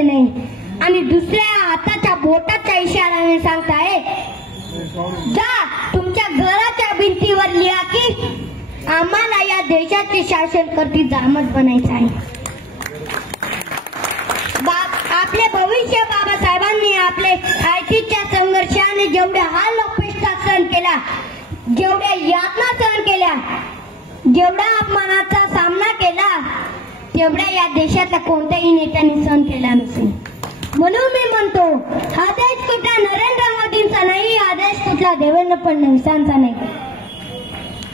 केले नाही आणि दुसऱ्या हाताच्या बोटाच्या इशाऱ्याने सांगताय जा तुमच्या घराच्या भिंतीवर लिहा की आम्हाला या देशाचे शासनकर्ते जामच बनायचे आहे। आपले भविष्य बाबासाहेबांनी आपले आयटीच्या संघर्षाने जेवढे हाल अपेक्षा सहन केला, जेवढ्या यातना सहन केल्या, जेवढा अपमानाचा सामना केला, तेवढ्या या देशातल्या कोणत्याही नेत्याने सहन केला नसेल। म्हणून मी म्हणतो हा देश कुठला नरेंद्र मोदींचा नाही, हा देश कुठला देवेंद्र फडणवीसांचा नाही,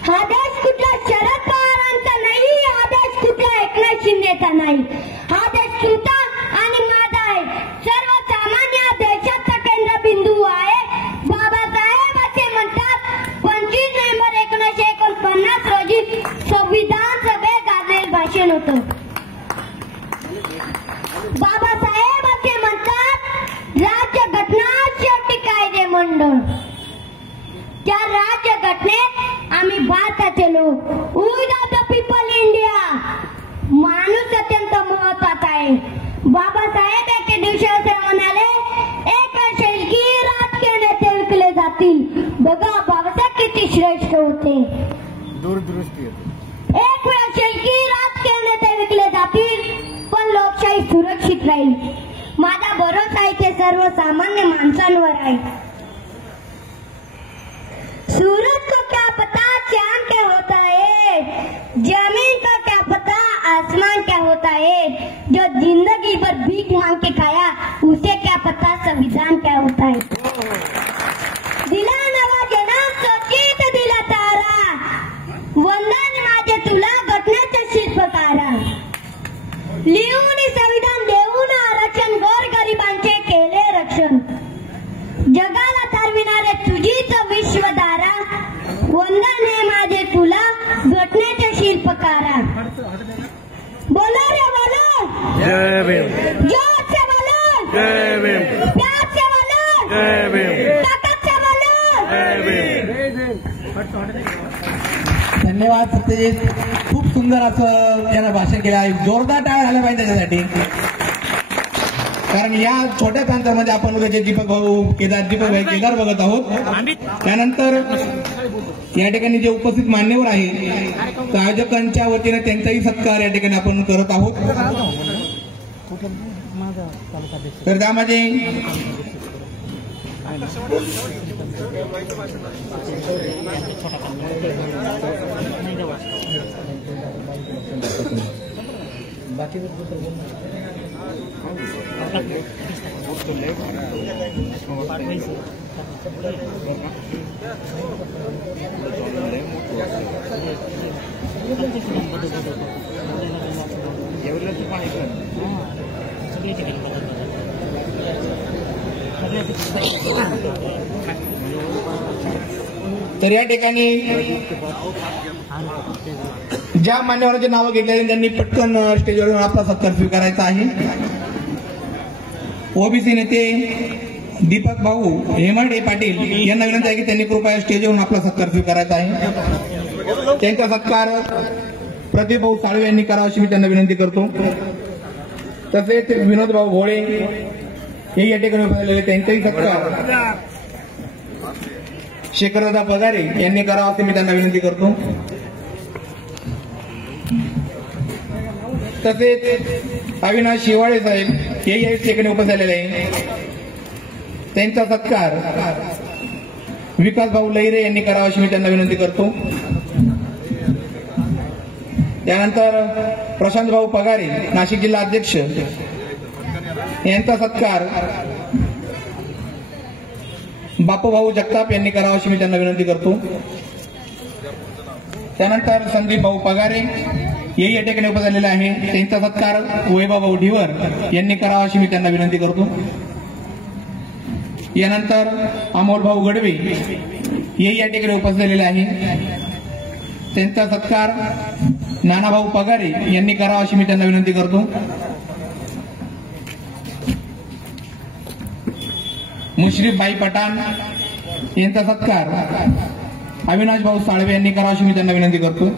हा देश कुठला शरद पवारांचा नाही, हा देश कुठला एकनाथ शिंदेचा नाही, हा देश तुमचा आणि माझा आहे। सर्वसामान्य देशाचा केंद्रबिंदू आहे बाबासाहेब असे म्हणतात। 25 नोव्हेंबर 1949 रोजी संविधान सभेत झालेले भाषण होतं। बाबासाहेब असे म्हणतात राज्यघटना शेवटी कायदेमंडळ, त्या राज्यघटनेत आम्ही भारताचे लोक वी द पीपल इंडिया, माणूस अत्यंत महत्वाचा आहे। बाबासाहेब एके दिवशी असे म्हणाले एक वेळ येईल की राजकीय नेते विकले जातील, बघा बाबासाहेब किती श्रेष्ठ होते। दूरदृष्टी एक वेळ येईल की राजकीय नेते विकले जातील पण लोकशाही सुरक्षित राहील। माझा भरोसा आहे ते सर्वसामान्य माणसांवर आहे। सूरज को क्या पता चांद क्या होता है, जमीन को क्या पता आसमान क्या होता है, जो जिंदगी भर भीख मांग के खाया उसे क्या पता संविधान क्या होता है। दिला नवाजे ना सोचित दिला तारा, वंदन माझे तुला घटनेचे शिल्पकारा, लिहून संविधान देऊन आरक्षण गोरगरिबांचे केले रक्षण, जगाला तारविणारे तुझीच विश्वधारा, वंदन हे माझे तुला घटनेचे शिल्पकारा। बोलो रे बोलो जय भीम, जोर से बोलो जय भीम, प्यार से बोलो जय भीम, ताकत से बोलो जय भीम। धन्यवाद सत्यजित, खूप सुंदर असं यानं भाषण केलं आहे। जोरदार टाळ्या झाल्या पाहिजे त्याच्यासाठी, कारण या छोट्या प्रांतामध्ये आपण उद्याचे दीपक भाऊ केदार बघत आहोत। त्यानंतर या ठिकाणी जे उपस्थित मान्यवर आहेत आयोजकांच्या वतीने त्यांचाही सत्कार या ठिकाणी आपण करत आहोत। तर त्यामध्ये तर या ठिकाणी ज्या मान्यवरांची नावं घेतलेली त्यांनी पटकन स्टेजवर आपला सत्कार स्वीकारायचा आहे। ओबीसी नेते दीपक भाऊ हेमाडे पाटील यांना विनंती आहे की त्यांनी कृपया स्टेजवरून आपला सत्कार स्वीकारायचा आहे। त्यांचा सत्कार प्रदीप भाऊ साळवे यांनी करावा अशी मी त्यांना विनंती करतो। तसेच विनोद भाऊ भोळे हे या ठिकाणी उपस्थित त्यांचाही सत्कार शेखरदादा पगारे यांनी करावा असे मी त्यांना विनंती करतो। तसेच अविनाश शिवाळे साहेब हे या ठिकाणी उपस्थित झालेले आहे, त्यांचा सत्कार विकास भाऊ लहिरे यांनी करावा अशी मी त्यांना विनंती करतो। त्यानंतर प्रशांत भाऊ पगारे नाशिक जिल्हा अध्यक्ष यांचा सत्कार बापू भाऊ जगताप यांनी करावा अशी मी त्यांना विनंती करतो। त्यानंतर संदीप भाऊ पगारे हे या ठिकाणी उपस्थित झालेले आहे, त्यांचा सत्कार वैभव भाऊ ढिवर यांनी करावा अशी मी त्यांना विनंती करतो। यानंतर अमोल भाऊ गडवे हे या ठिकाणी उपस्थित झालेले आहे, त्यांचा सत्कार नानाभाऊ पगारे यांनी करावा अशी मी त्यांना विनंती करतो। मुश्रीफबाई पठाण यांचा सत्कार अविनाश भाऊ साळवे यांनी करावा अशी मी त्यांना विनंती करतो।